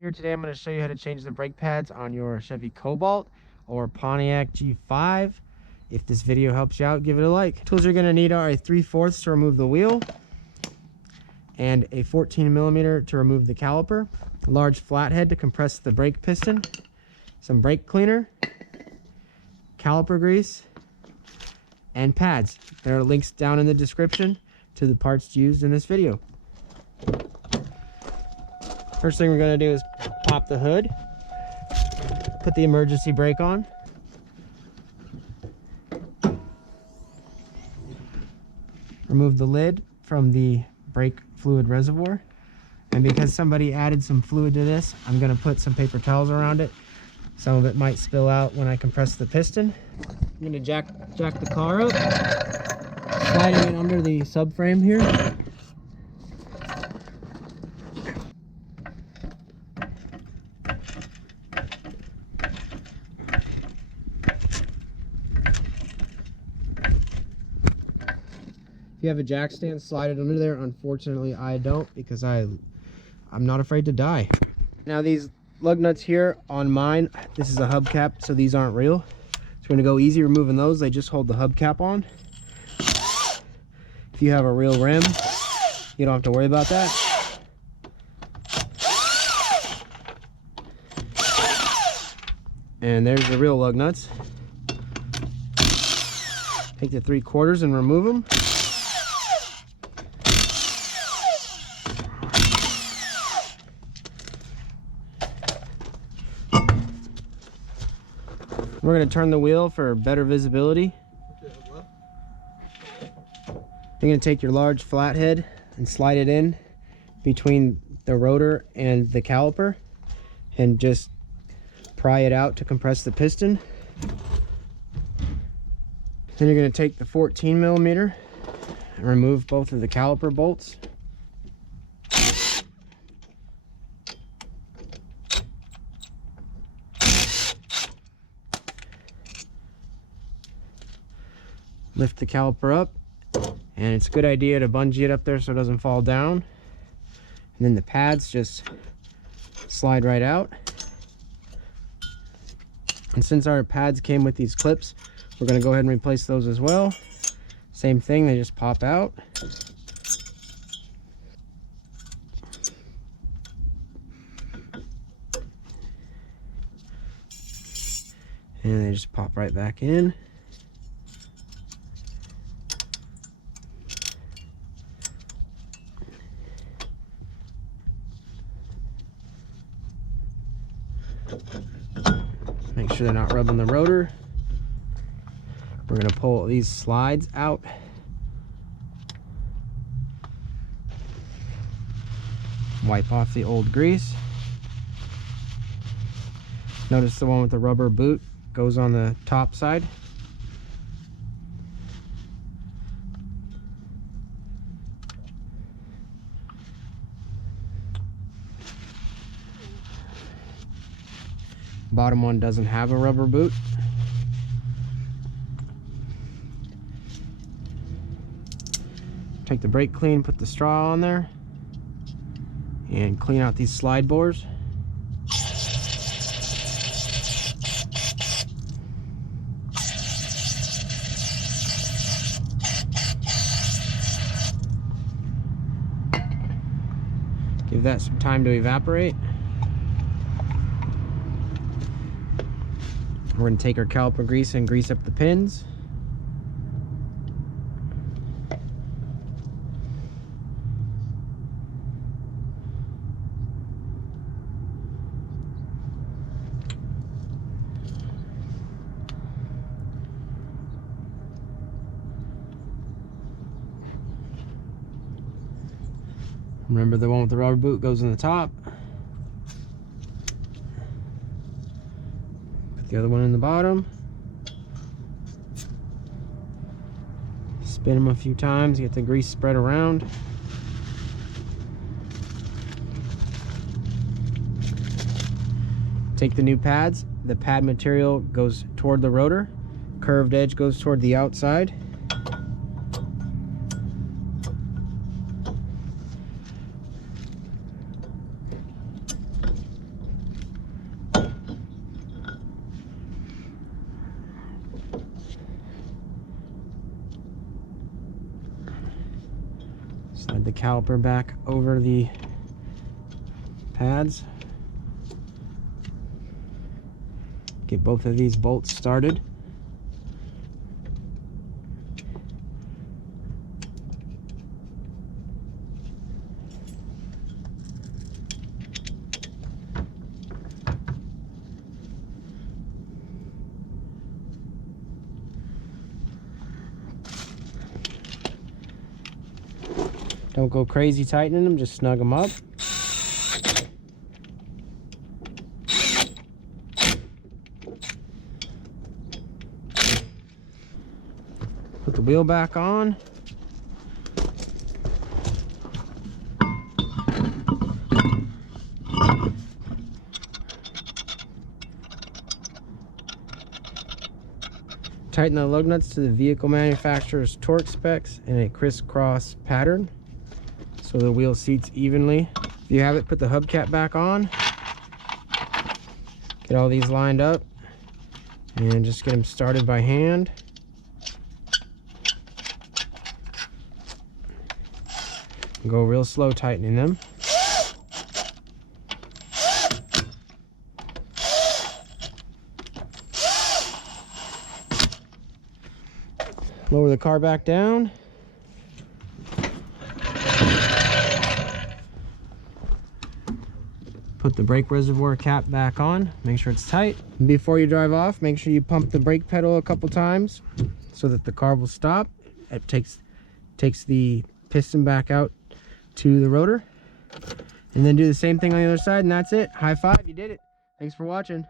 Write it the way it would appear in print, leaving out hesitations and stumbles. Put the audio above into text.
Here today I'm going to show you how to change the brake pads on your Chevy Cobalt or Pontiac G5. If this video helps you out, give it a like. Tools you're going to need are a 3/4 to remove the wheel and a 14mm to remove the caliper, a large flathead to compress the brake piston, some brake cleaner, caliper grease, and pads. There are links down in the description to the parts used in this video. First thing we're going to do is pop the hood, put the emergency brake on, remove the lid from the brake fluid reservoir, and because somebody added some fluid to this, I'm going to put some paper towels around it. Some of it might spill out when I compress the piston. I'm going to jack the car up, sliding it under the subframe here. If you have a jack stand, slide it under there. Unfortunately, I don't, because I'm not afraid to die. Now these lug nuts here on mine, this is a hubcap, so these aren't real. So we're gonna go easy removing those. They just hold the hubcap on. If you have a real rim, you don't have to worry about that. And there's the real lug nuts. Take the 3/4 and remove them. We're going to turn the wheel for better visibility. You're going to take your large flathead and slide it in between the rotor and the caliper and just pry it out to compress the piston. Then you're going to take the 14mm and remove both of the caliper bolts. Lift the caliper up, and it's a good idea to bungee it up there so it doesn't fall down. And then the pads just slide right out. And since our pads came with these clips, we're going to go ahead and replace those as well. Same thing, they just pop out. And they just pop right back in. Make sure they're not rubbing the rotor. We're going to pull these slides out. Wipe off the old grease. Notice the one with the rubber boot goes on the top side. Bottom one doesn't have a rubber boot. Take the brake clean, put the straw on there, and clean out these slide bores. Give that some time to evaporate. We're going to take our caliper grease and grease up the pins. Remember, the one with the rubber boot goes in the top. The other one in the bottom. Spin them a few times, get the grease spread around. Take the new pads. The pad material goes toward the rotor. Curved edge goes toward the outside. Slide the caliper back over the pads. Get both of these bolts started. Don't go crazy tightening them, just snug them up. Put the wheel back on. Tighten the lug nuts to the vehicle manufacturer's torque specs in a crisscross pattern so the wheel seats evenly. If you have it, put the hubcap back on. Get all these lined up and just get them started by hand. Go real slow tightening them. Lower the car back down. Put the brake reservoir cap back on. Make sure it's tight. Before you drive off, make sure you pump the brake pedal a couple times so that the car will stop. It takes the piston back out to the rotor. And then do the same thing on the other side, and that's it. High five, you did it. Thanks for watching.